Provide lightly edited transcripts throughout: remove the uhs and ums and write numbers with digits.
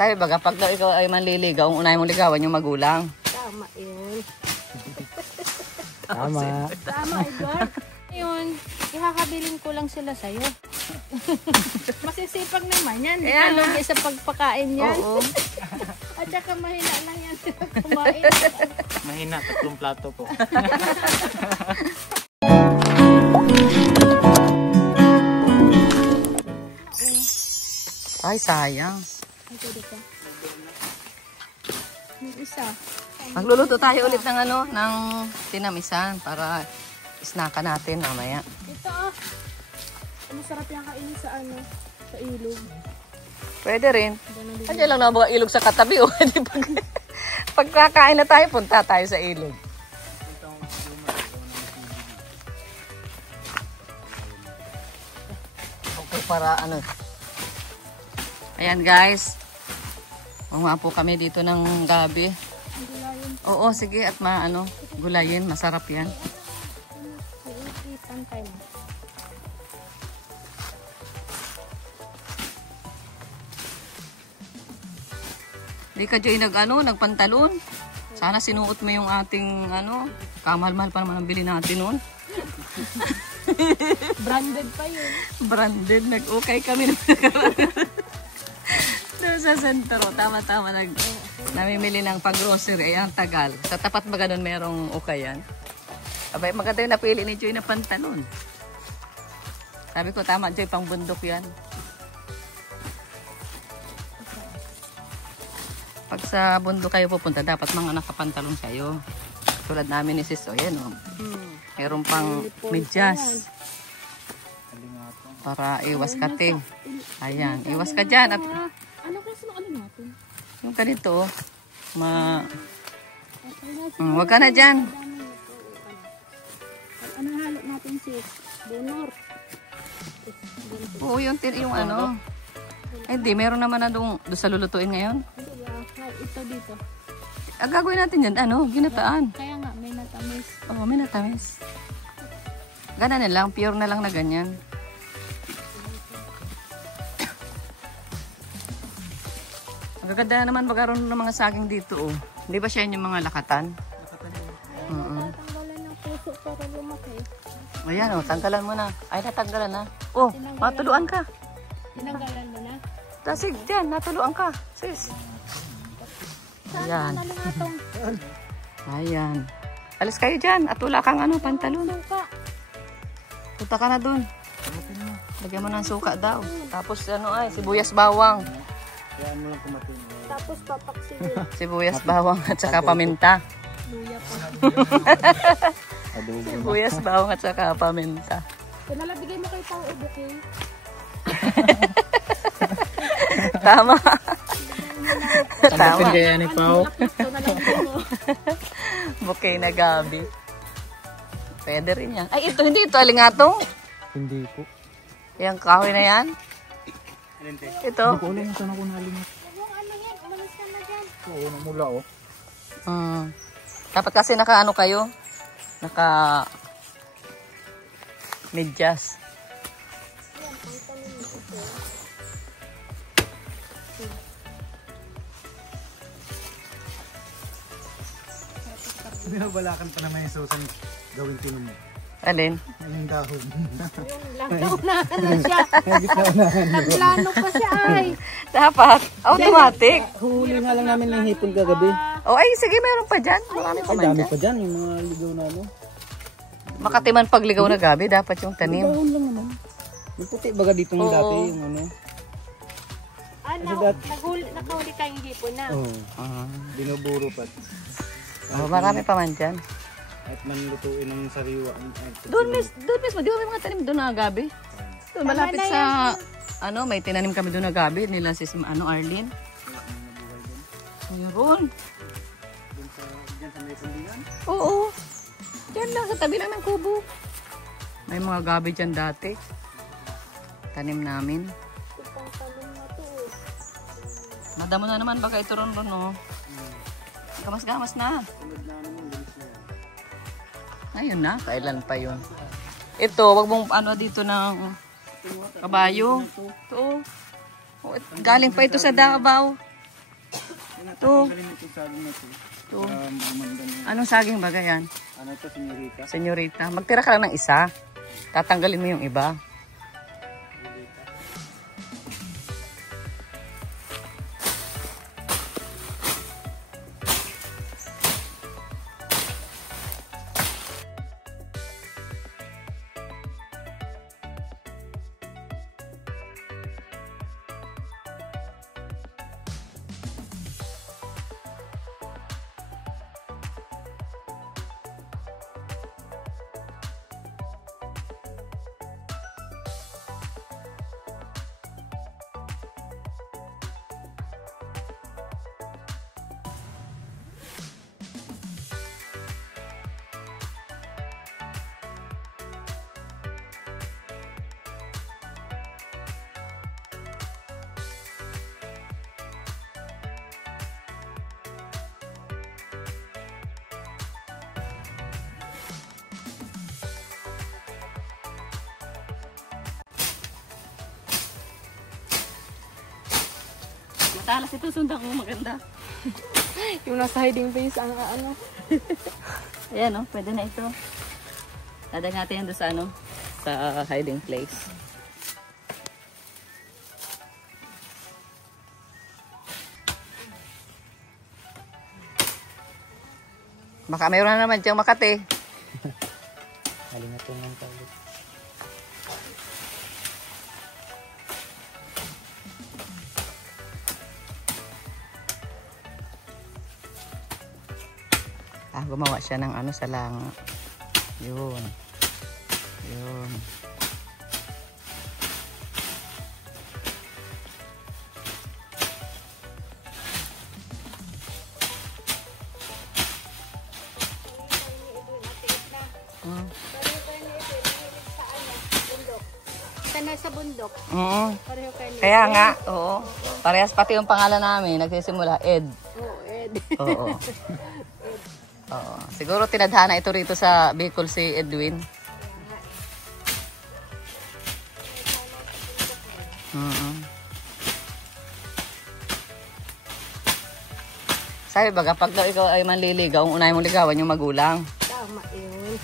Sabi baga, pag daw ikaw ay manliligaw, ang unahin mong ligawan yung magulang. Tama yun. Tama. Tama, Edward. Ngayon, ihakabilin ko lang sila sa'yo. Masisipag naman yan. Di ka lugi sa pagpakain yan. Oo. At saka mahina lang yan sila kumain. Mahina, 3 plato po. Ay, sayang. Yung isa. Magluluto tayo ulit ng ano, ng tinamisan para snackan natin mamaya. Ito masarap yung kainin sa ano, sa ilog. Pwede rin. Andiyan lang na mga ilog sa katabi. Oh. Pagkakain na tayo, punta tayo sa ilog. Okay, para ano. Ayan guys. Mga po kami dito ng gabi. Oo, sige at gulayin. Masarap yan. Di ka Joy nagpantalon. Sana sinuot mo yung ating kamahal-mahal pa naman ang bili natin noon. Branded pa yun. Branded. Nag-okay kami. Doon sa sentro. Tama-tama namimili ng pag-grocery. Ay, ang tagal. Sa tapat ba ganun merong okay yan? Abay, maganda yung napili ni Joy na pantalon. Sabi ko, tama Joy, pang bundok yan. Pag sa bundok kayo pupunta, dapat mga nakapantalon kayo. Tulad namin ni Sis, yan o. Meron pang medyas. Para iwas kating. Ayan, iwas ka dyan. At, ano kasi natin? yung ganito, huwag ka na dyan. Ano halo natin sis? Donor. Oo, yung ano. Ay, hindi, meron naman na doon sa lulutuin ngayon. Ito dito. Ang gagawin natin yan, ginataan. Kaya nga, may natamis. Oo, may natamis. Gana na lang, pure na lang na ganyan. Ang gaganda naman magkaroon ng mga saging dito, oh. Hindi ba siya yung mga lakatan? Tatanggalan ng puso para lumaki. Ayan, oh, tanggalan mo na. Ay, natanggalan na. Oh, matuluan ka. Tinanggalan mo na? Tasig, dyan, natuluan ka. Sis. Ayan. Ayan. Alis kayo dyan at wala kang pantalon. Punta ka na dun. Lagyan mo ng suka daw. Tapos sibuyas bawang. Tapos papaksilin. Sibuyas bawang at saka paminta. Luya pa. Sibuyas bawang at saka paminta. Pinalabigay mo kay Pao Bukay. Tama. Tama. Kaya ni Pao. Bouquet na gabi. Pwede rin yan. Ay, hindi ito. Alingatong? Hindi po. Yung kahoy na yan? Ito? Hindi ko ulit yung sana ko nalimot. Yung ano yan, umalis ka na dyan. Oo, namula oh. Dapat kasi kayo? Medyas. Binabalakan pa naman yung Susan gawin tinom mo. Alin? Yung dahon. Naunahan na siya. Nagplano pa siya ay. Dapat. Automatic. Huli nga lang namin ng hipon kagabi. Oh, ay, sige, meron pa dyan. Marami pa man Dami dyan. pa dyan yung mga ligaw na Makatiman pagligaw na gabi, dapat yung tanim. Dahon lang naman. Yung puti baga dito ng dati yung Nakahuli tayong hipon na. Oo. Binuburo pa. Marami pa man dyan. At manlutuin ng sariwa. Doon mismo, di ba may mga tanim doon na gabi? Doon, malapit sa, may tinanim kami doon na gabi, nila si Arlene. Mayroon. Diyan sa may sandingan? Oo. Diyan lang, sa tabi lang ng kubo. May mga gabi dyan dati. Tanim namin. Madamo na naman, baka ito ron, no? Gamas-gamas na. Ayun na, kailan pa yun. Ito, wag mong dito ng kabayo. Ito. Galing pa ito sa Davao. To. Tanggalin ito sa akin na ito. To. Para gumanda na. Anong saging ba yan? Ano ito, senyorita? Senyorita, magtira ka lang ng isa. Tatanggalin mo yung iba. Matalas ito, sundan mo maganda. Yung nasa hiding place ang ano. Ayan o, pwede na ito. Dadag natin yan doon sa ano, sa hiding place. Baka mayroon na naman diyang Makati. Halinatin ng tawag. Gumawa siya ng ano sa langa. Yun. Yun. Sa bundok. Pareho kayo. Kaya nga, oo. Parehas pati yung pangalan namin, nagsisimula Ed. Oo, Ed. Oo. Oo. Siguro tinadhana ito rito sa Bicol si Edwin. Sabi ba, kapag daw ikaw ay manliligaw, ang unahin mong ligawan yung magulang. Tama yun.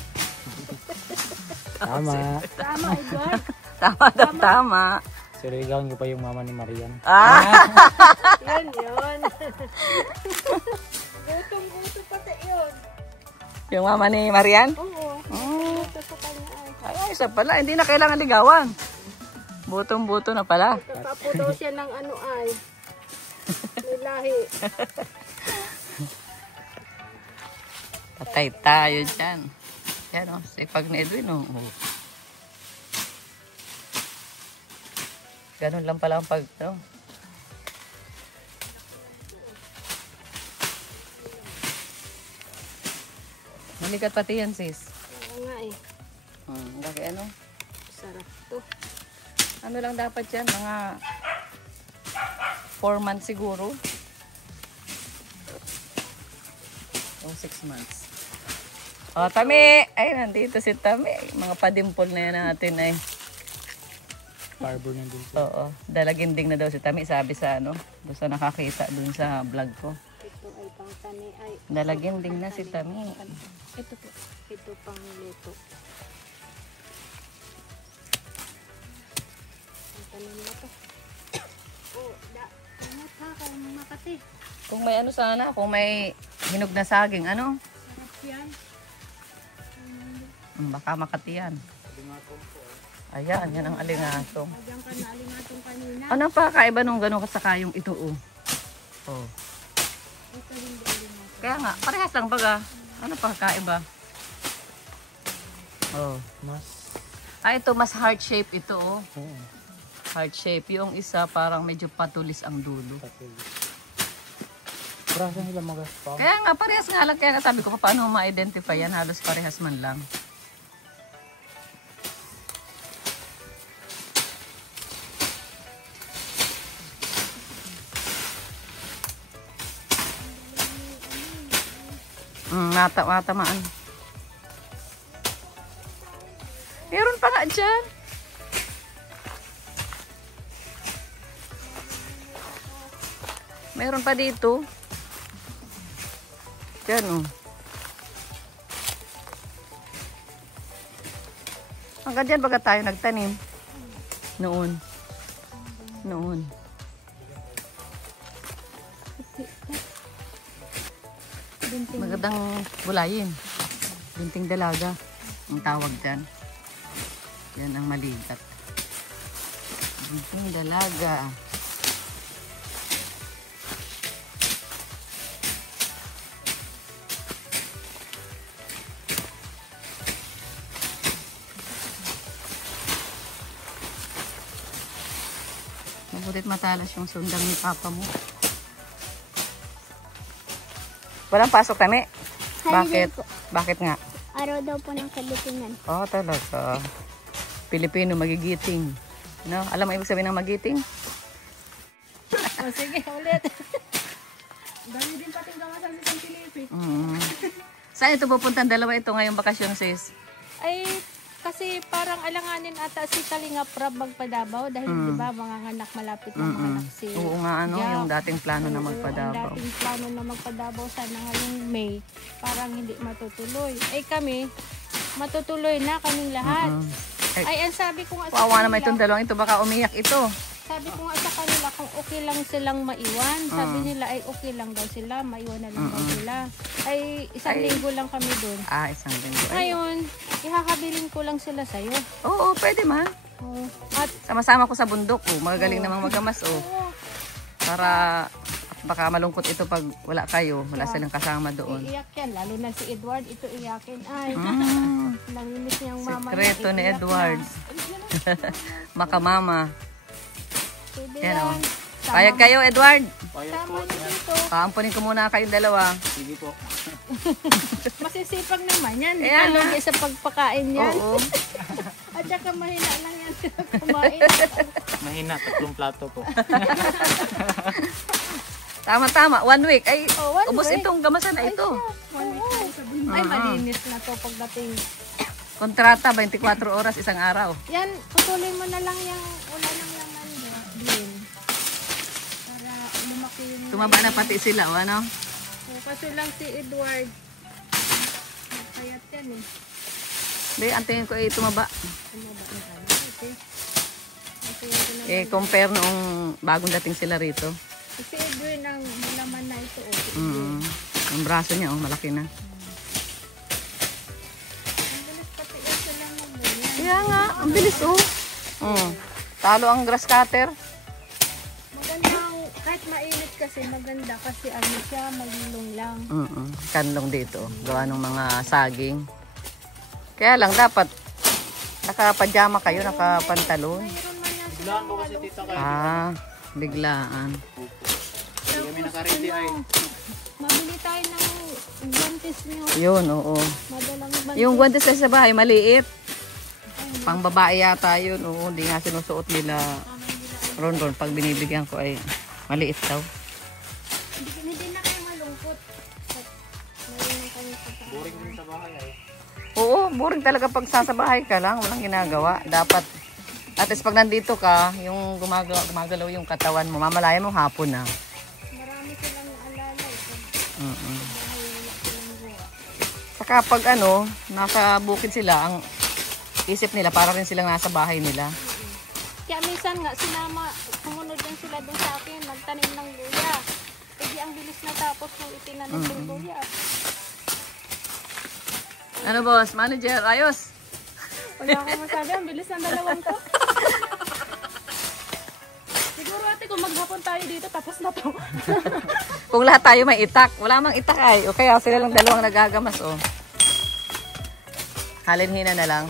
Tama. Tama, Edward. Tama daw, tama. Sirigawan ko pa yung mama ni Marian. Yun, yun. Gutong-guto pati yun. Yung mama ni Marian? Oo. Gusto sa kanya ay. Ay, isa pala. Hindi na kailangan ligawan. Butong-buto na pala. Kakapo daw siya ng ano ay. May lahi. Patay tayo dyan. Yan o, sipag ni Edwin o. Ganun lang pala ang pagto. Malikat pati yan, sis. Oo nga eh. Laki ano? Sarap to. Ano lang dapat yan? Mga 4 months siguro. O 6 months. O, Tami! Ay, nandito si Tami. Mga padimpol na yan natin ay. Harbor na din. Oo. Dalaginding na daw si Tami. Sabi sa ano. Doon sa nakakita doon sa vlog ko. Ito ay pang tani ay. Dalaginding na si Tami. Ito po. Ito pang luto. Ang tanim na to. Oh, ingat ha kung Makati. Kung may ano sana, kung may hinog na saging, ano? Sarap yan. Baka Makati yan. Ayan, yan ang alingatong. Diyan ka na alingatong kanina. Ano pa kaiba nung gano'n kasaka yung ito, oh. Oh. Ito hindi alingatong. Kaya nga, parehas lang baga. Ano pa kaiba? Oh. Ito mas heart shape ito, oh. Heart shape. Yung isa parang medyo patulis ang dulo. Braso nila magaspam. Kaya nga, parehas nga lang. Kaya nga sabi ko, paano ma-identify yan? Halos parehas man lang. Matamaan. Meron pa nga dyan. Meron pa dito. yan, oh. Hanggang dyan baga tayo nagtanim. Noon. Magandang gulayin. Binting dalaga. Ang tawag dyan. Yan ang maligat. Binting dalaga. Mabutit matalas yung sundang ni Papa mo. Walang pasok kami? Bakit? Bakit nga? Araw daw po ng kagitingan. Oh, talaga. Pilipino, magigiting. No? Alam mo ibig sabihin ng magiting? O sige, ulit. Dami din pating gamasan sa San Felipe. Saan ito pupuntan? Dalawa ito ngayong bakasyon, sis? Ay, kasi parang alanganin ata si Kalinga Prab magpadabaw dahil di ba manganganak malapit na manganak si Oo nga, ano, Jack. yung dating plano na Oo, magpadabaw. ang dating plano na magpadabaw sana ngayong May, parang hindi matutuloy. Ay kami, matutuloy na kaming lahat. Ay, ang sabi ko nga sa Kawawa naman kanila, itong dalawang ito, baka umiyak ito. sabi ko nga sa kanila kung okay lang silang maiwan. Sabi nila ay okay lang daw sila, maiwan na lang daw sila. Ay, isang linggo lang kami doon. Ah, isang linggo. Ay. Ngayon, ihahabilin ko lang sila sa'yo. Oo, pwede man. Oh. At Sama-sama ko sa bundok. Oh. Magagaling namang magamas. Oh. Para baka malungkot ito pag wala kayo. Wala silang kasama doon. iiyak yan, lalo na si Edward, ito iyakin. Ay, nanginis niyang mama Sekreto ni iiyak Edward. na. Makamama. Pwede Yan, oh. yan. Payag kayo, Edward. Sama niyo dito. Paampunin ko muna kayong dalawa. Sige po. Masisipag naman yan. Di Ayan, ka lugi sa pagpakain yan. Oo. At saka mahina lang yan sila kumain. Mahina, 3 plato po. Tama-tama. 1 week. Ay, Oh, 1 ubos week. itong gamasan na ito. Ay, malinis na to pagdating. Kontrata, 24 oras, isang araw. Yan, putulin mo na lang yung wala nang laman din. Para lumaki yung... Tumaba na pati sila, o ano? Oh, kaso lang si Edward. Kayat yan eh. Hindi, ang tingin ko ay tumaba. Ano ba ang ano? Okay. Okay, ito na. Eh, compare noong bagong dating sila rito. Si Edwin ang laman na ito. Oh. Ang braso niya, oh, malaki na. Ang bilis pati yan sila mag-ganyan. Kaya nga, ang bilis, oh. Talo ang grass cutter. Magandang, kahit mainit kasi maganda kasi ano siya, magulong lang. Kanlong dito, gawa ng mga saging. Kaya lang, dapat naka-pajama kayo, naka-pantalon. Mayroon man yan sila. Biglaan po kasi tita kayo. Ah, biglaan. Hindi kami naka-ready ay. Mabili tayo ng guantes nyo. Yun, oo. Madalang guantes. Yung guantes kasi sa bahay, maliit. Pang babae yata yun, oo. Hindi nga sinusuot nila ron. Pag binibigyan ko ay maliit daw. Hindi na kayo malungkot. Mayroon na kayo sa Boring din sa bahay ay. Oo, boring talaga pag sa bahay ka lang, walang ginagawa. Dapat, at least pag nandito ka, yung gumagalaw yung katawan mo, mamalayan mo hapon na. marami silang naalala. Saka pag ano, nasa bukid sila, ang isip nila, para rin silang nasa bahay nila. Kaya minsan nga, sinama, sumunod din sila dun sa akin, nagtanim ng luya. E di ang bilis na tapos nung itinanim yung luya. Ano boss, manager, ayos? Wala akong masabi, ang bilis ng dalawang to. Siguro ate, kung maghapon tayo dito, tapos na to. Kung lahat tayo may itak, wala mang itak ay. O kaya sila lang dalawang nagagamas, oh. Halinhina na lang.